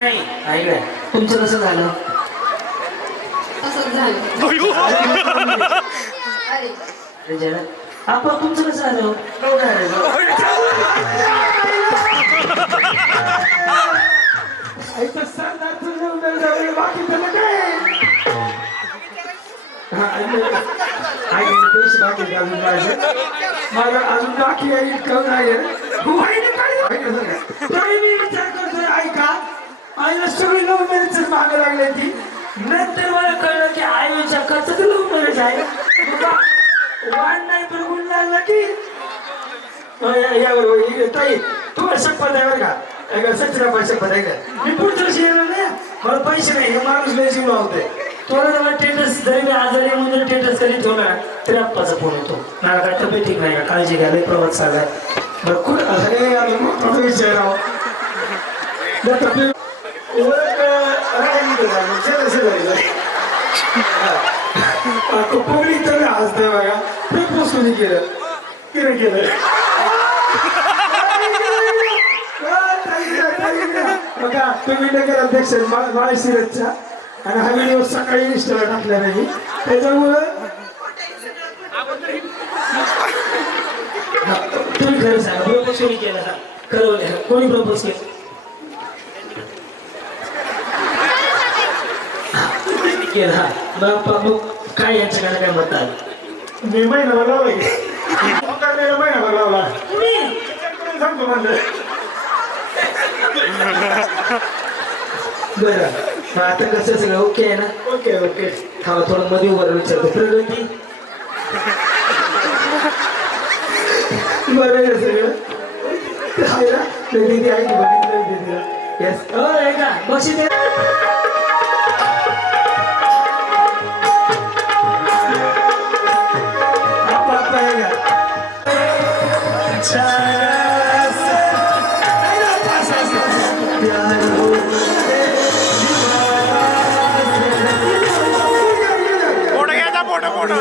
नाही. ऐकलंय तुमचं कसं झालं? तसंच झालं. अरे रंजना आपण तुमचं कसं झालं? हा, माझे. माझं अजून बाकी आहे, इतकं नाही आहे. वाईट काय? ऐकलं सगळं. तरी मी विचार करतोय, ऐका, आईला सगळी love marriage मागे लागली ती. नंतर मला कळलं की आईच्या खर्चाचं लव्ह मॅरेज आहे. बाबा, वाढ नाही पण गुण लागला की. यावर होय. ही ताई तुम्हाला शपथ आहे बरं का? सचिरा पैसे शपथ आहे का? मी पुढच्या वर्षी येणार नाही. मला पैसे नाही हे माणूस लय जीव लावते तुला टेटस जरी मी आजारी म्हणजे टेटस कधी ठेवला तरी आप्पाचा फोन येतो. मला काय तब्येत ठीक नाही का? काळजी घ्या लय प्रवास चाललाय. बरं कुठं अरे यार तो तर हसतोय बघा प्रपोज कोणी केलं केलं केलं बघा तुम्ही नगर अध्यक्ष माळी सिरजच्या आणि हा व्हिडिओ सकाळी इंस्टाला टाकला नाही त्याच्यामुळं तुम्ही खरं सांगा प्रपोज कोणी केलं खरं कोणी प्रपोज केलं? केलं. हा मग काय यांच्याकडे काय म्हणतात मी महिनाभर करण्याला महिनाभर लावला त्याच्याकडून सांगतो म्हणजे. बरं. आता कसं सगळं? ओके आहे ना? Okay okay. हा थोडं मध्ये उभं विचारतो. प्रगती? बरं आहे सगळं? आहे ना? दीदी आहे बघितलं दीदीला येस हो आहे का बक्षीस दे போட போட